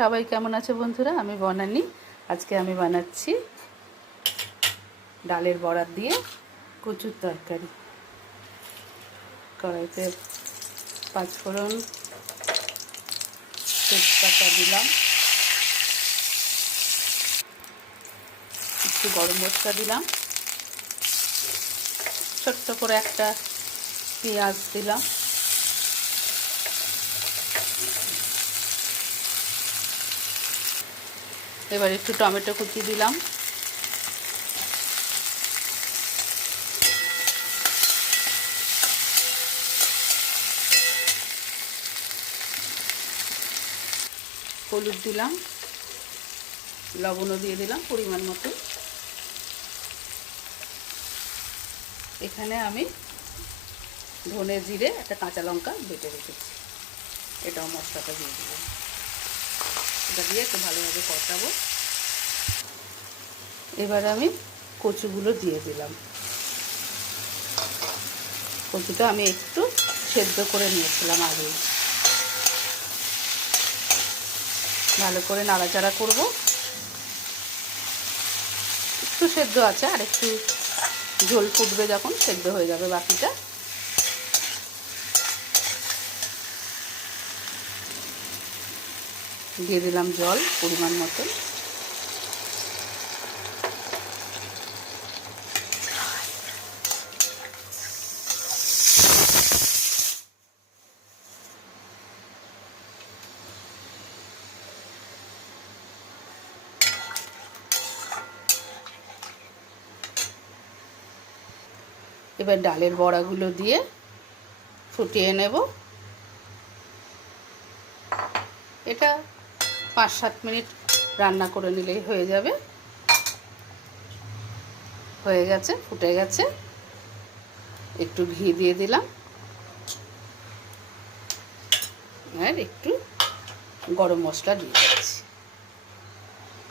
সবাই কেমন আছে বন্ধুরা? আমি বনানী। আজকে আমি বানাচ্ছি ডালের বড়া দিয়ে কচুর তরকারি। কড়াইতে পাঁচফোড়ন, তেজপাতা দিলাম, একটু গরম মশলা দিলাম, ছোট্ট করে একটা পেঁয়াজ দিলাম, এবার একটু টমেটো কুচি দিলাম, হলুদ দিলাম, লবণও দিয়ে দিলাম পরিমাণ মতো। এখানে আমি ধনে জিরে একটা কাঁচা লঙ্কা বেটে রেখেছি, এটাও মশলাটা দিয়ে দিলাম। এটা দিয়ে একটু ভালোভাবে কষাবো। এবার আমি কচুগুলো দিয়ে দিলাম। কচুটা আমি একটু সেদ্ধ করে নিয়েছিলাম আগে। ভালো করে নাড়াচাড়া করব। একটু সেদ্ধ আছে, আর একটু ঝোল ফুটবে, যখন সেদ্ধ হয়ে যাবে বাকিটা। দিয়ে দিলাম জল পরিমাণ মতো। এবার ডালের বড়াগুলো দিয়ে ফুটিয়ে নেব। এটা 5-7 মিনিট রান্না করে নিলেই হয়ে যাবে। হয়ে গেছে, ফুটে গেছে। একটু ঘি দিয়ে দিলাম, আর একটু গরম মশলা দিয়ে দিচ্ছি।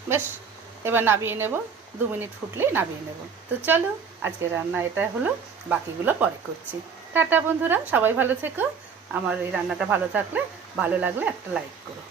বেশ, এবার নামিয়ে নেব। 2 মিনিট ফুটলেই নামিয়ে নেব। তো চলো, আজকে রান্না এটা হলো, বাকিগুলো পরে করছি। টাটা বন্ধুরা, সবাই ভালো থেকো। আমার এই রান্নাটা ভালো লাগলে একটা লাইক করো।